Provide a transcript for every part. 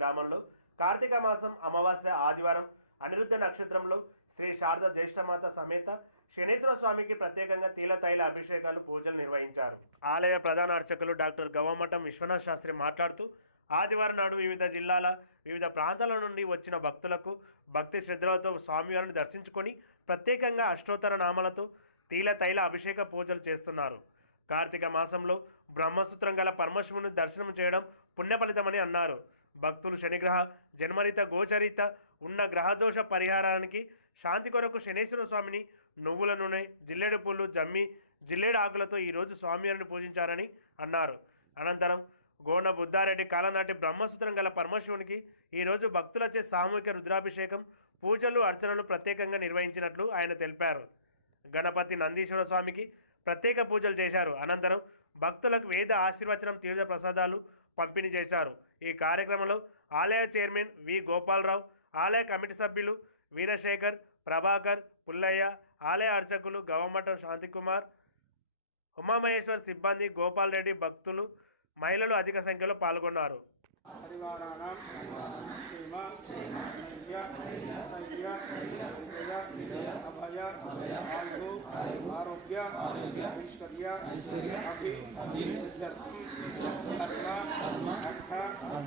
గ్రామంలో కార్తీక మాసం అమావాస్య ఆదివారం అనిరుద్ధ నక్షత్రంలో శ్రీ శారద జ్యేష్ఠమాత సమేత శనేశ్వర స్వామికి ప్రత్యేకంగా తీల తైల అభిషేకాలు పూజలు నిర్వహించారు. ఆలయ ప్రధాన అర్చకులు డాక్టర్ గవ్వమఠం విశ్వనాథ్ శాస్త్రి మాట్లాడుతూ ఆదివారం నాడు వివిధ జిల్లాల వివిధ ప్రాంతాల నుండి వచ్చిన భక్తులకు భక్తి శ్రద్ధలతో స్వామివారిని దర్శించుకొని ప్రత్యేకంగా అష్టోత్తర నామాలతో తీల తైల అభిషేక పూజలు చేస్తున్నారు. కార్తీక మాసంలో బ్రహ్మసూత్రం గల పరమశివుని దర్శనం చేయడం పుణ్యఫలితమని అన్నారు. భక్తులు శనిగ్రహ జన్మరిత గోచరిత ఉన్న గ్రహదోష పరిహారానికి శాంతి కొరకు శనేశ్వర స్వామిని నువ్వుల నూనె జిల్లేడు పూలు జమ్మి జిల్లేడు ఆకులతో ఈరోజు స్వామివారిని పూజించారని అన్నారు. అనంతరం గోన బుద్ధారెడ్డి కాలనాటి బ్రహ్మసూత్రం గల పరమశివునికి ఈరోజు భక్తులచే సామూహిక రుద్రాభిషేకం పూజలు అర్చనలు ప్రత్యేకంగా నిర్వహించినట్లు ఆయన తెలిపారు. గణపతి నందీశ్వర స్వామికి ప్రత్యేక పూజలు చేశారు. అనంతరం భక్తులకు వేద ఆశీర్వచనం తీర్థ ప్రసాదాలు పంపిణీ చేశారు. ఈ కార్యక్రమంలో ఆలయ చైర్మన్ వి. గోపాలరావు ఆలయ కమిటీ సభ్యులు వీరశేఖర్ ప్రభాకర్ పుల్లయ్య ఆలయ అర్చకులు గవమఠం శాంతికుమార్ ఉమామహేశ్వర్ సిబ్బంది గోపాల్ రెడ్డి భక్తులు మహిళలు అధిక సంఖ్యలో పాల్గొన్నారు. పరివారాణం క్షేమ ధైర్య ఆరోగ్య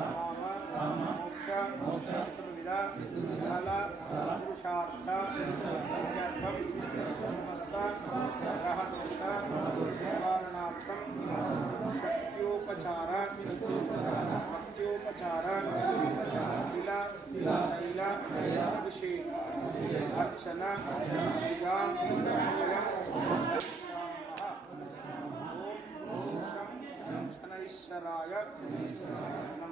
काम काम मोक्ष चतुर्विधा काल पुरुषार्थ समस्त ग्रहदोष निवारणार्थम शक्योपचार भक्त्योपचार तिला तैल अभिषेक अर्चना पूजा शनैश्वराय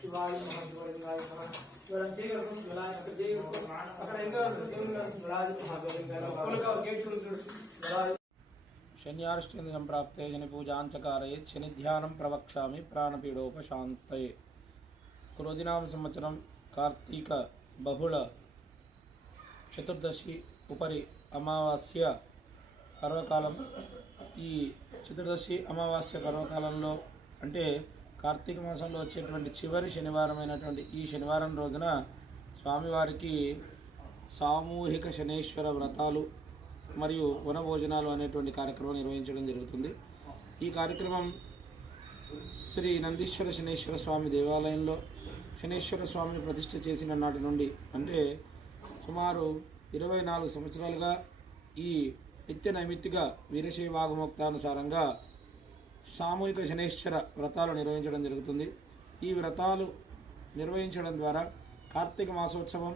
శనైశ్వరాయ నమ విశేషేణ కార్తీకమాస బహుళ పరి శని శనివారం సంప్రాప్తే శని పూజాంచకారయేత్ శని ధ్యానం ప్రవక్ష్యామి ప్రాణపీడోపశాంతయే. క్రోధినామ సంవత్సరం కార్తీక బహుళ చతుర్దశి ఉపరి అమావాస్య పర్వకాలం. ఈ చతుర్దశి అమావాస్య పర్వకాలంలో అంటే కార్తీక మాసంలో వచ్చేటువంటి చివరి శనివారం అయినటువంటి ఈ శనివారం రోజున స్వామివారికి సామూహిక శనేశ్వర వ్రతాలు మరియు వనభోజనాలు అనేటువంటి కార్యక్రమం నిర్వహించడం జరుగుతుంది. ఈ కార్యక్రమం శ్రీ నందీశ్వర శనేశ్వర స్వామి దేవాలయంలో శనేశ్వర స్వామిని ప్రతిష్ఠ చేసిన నాటి నుండి అంటే సుమారు ఇరవై నాలుగు సంవత్సరాలుగా ఈ నిత్య నైమిత్తిక వీరశైవాగమోక్తానుసారంగా సామూహిక శనేశ్వర వ్రతాలు నిర్వహించడం జరుగుతుంది. ఈ వ్రతాలు నిర్వహించడం ద్వారా కార్తీక మాసోత్సవం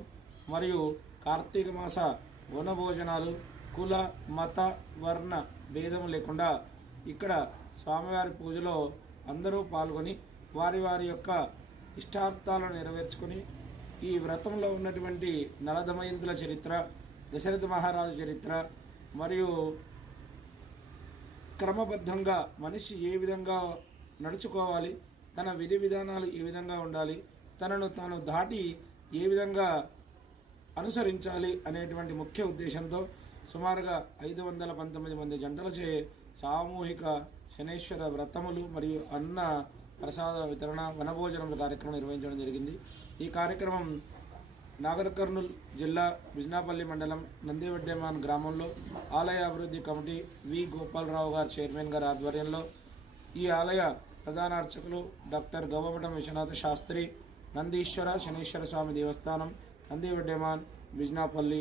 మరియు కార్తీక మాస వనభోజనాలు కుల మత వర్ణ భేదం లేకుండా ఇక్కడ స్వామివారి పూజలో అందరూ పాల్గొని వారి వారి యొక్క ఇష్టార్థాలను నెరవేర్చుకొని ఈ వ్రతంలో ఉన్నటువంటి నలదమయంతుల చరిత్ర దశరథ మహారాజు చరిత్ర మరియు క్రమబద్ధంగా మనిషి ఏ విధంగా నడుచుకోవాలి తన విధి విధానాలు ఏ విధంగా ఉండాలి తనను తాను దాటి ఏ విధంగా అనుసరించాలి అనేటువంటి ముఖ్య ఉద్దేశంతో సుమారుగా ఐదు వందల పంతొమ్మిది మంది జంటలచే సామూహిక శనేశ్వర వ్రతములు మరియు అన్న ప్రసాద వితరణ వనభోజనముల కార్యక్రమం నిర్వహించడం జరిగింది. ఈ కార్యక్రమం నాగర్ కర్నూల్ జిల్లా బిజ్నాపల్లి మండలం నందివడ్డేమాన్ గ్రామంలో ఆలయ అభివృద్ధి కమిటీ వి గోపాలరావు గారు చైర్మన్ గారి ఆధ్వర్యంలో ఈ ఆలయ ప్రధాన అర్చకులు డాక్టర్ గవ్వమఠం విశ్వనాథ శాస్త్రి నందీశ్వర శనీశ్వర స్వామి దేవస్థానం నందివడ్డేమాన్ బిజ్నాపల్లి